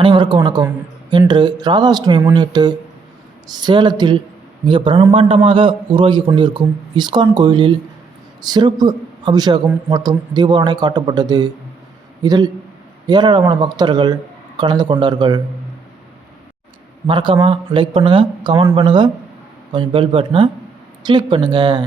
அனைவருக்கும் வணக்கம். இன்று ராதாஷ்டமி முன்னிட்டு சேலத்தில் மிக பிரம்மாண்டமாக உருவாகி கொண்டிருக்கும் இஸ்கான் கோயிலில் சிறப்பு அபிஷேகம் மற்றும் தீபாவளி காட்டப்பட்டது. இதில் ஏராளமான பக்தர்கள் கலந்து கொண்டார்கள். மறக்காமல் லைக் பண்ணுங்கள் கமெண்ட் பண்ணுங்கள் கொஞ்சம் பெல் பட்டனை கிளிக் பண்ணுங்கள்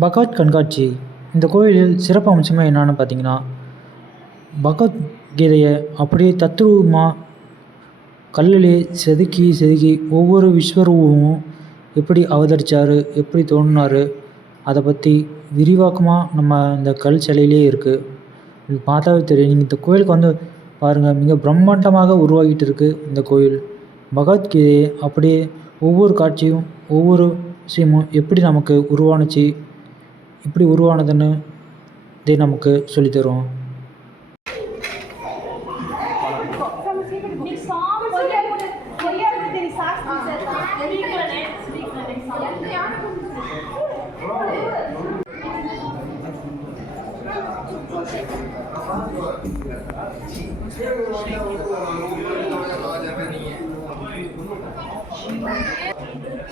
பகவத் கண்காட்சி. இந்த கோயிலில் சிறப்பு அம்சமாக என்னன்னு பார்த்தீங்கன்னா பகவத்கீதையை அப்படியே தத்ரூபமாக கல்லிலே செதுக்கி செதுக்கி ஒவ்வொரு விஸ்வரூபமும் எப்படி அவதரித்தார் எப்படி தோணினார் அதை பற்றி விரிவாக்கமாக நம்ம இந்த கல் சிலையிலே இருக்குது பார்த்தாவே தெரியும். நீங்கள் இந்த கோயிலுக்கு வந்து பாருங்கள் மிக பிரம்மாண்டமாக உருவாகிட்டு இருக்குது இந்த கோயில். பகவத்கீதையை அப்படியே ஒவ்வொரு காட்சியும் ஒவ்வொரு விஷயமும் எப்படி நமக்கு உருவானுச்சு எப்படி உருவானதுன்னு இதை நமக்கு சொல்லித்தரும்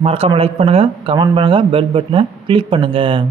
மறக்காமல் லைக் பண்ணுங்கள் கமெண்ட் பண்ணுங்கள் பெல் பட்டனை கிளிக் பண்ணுங்கள்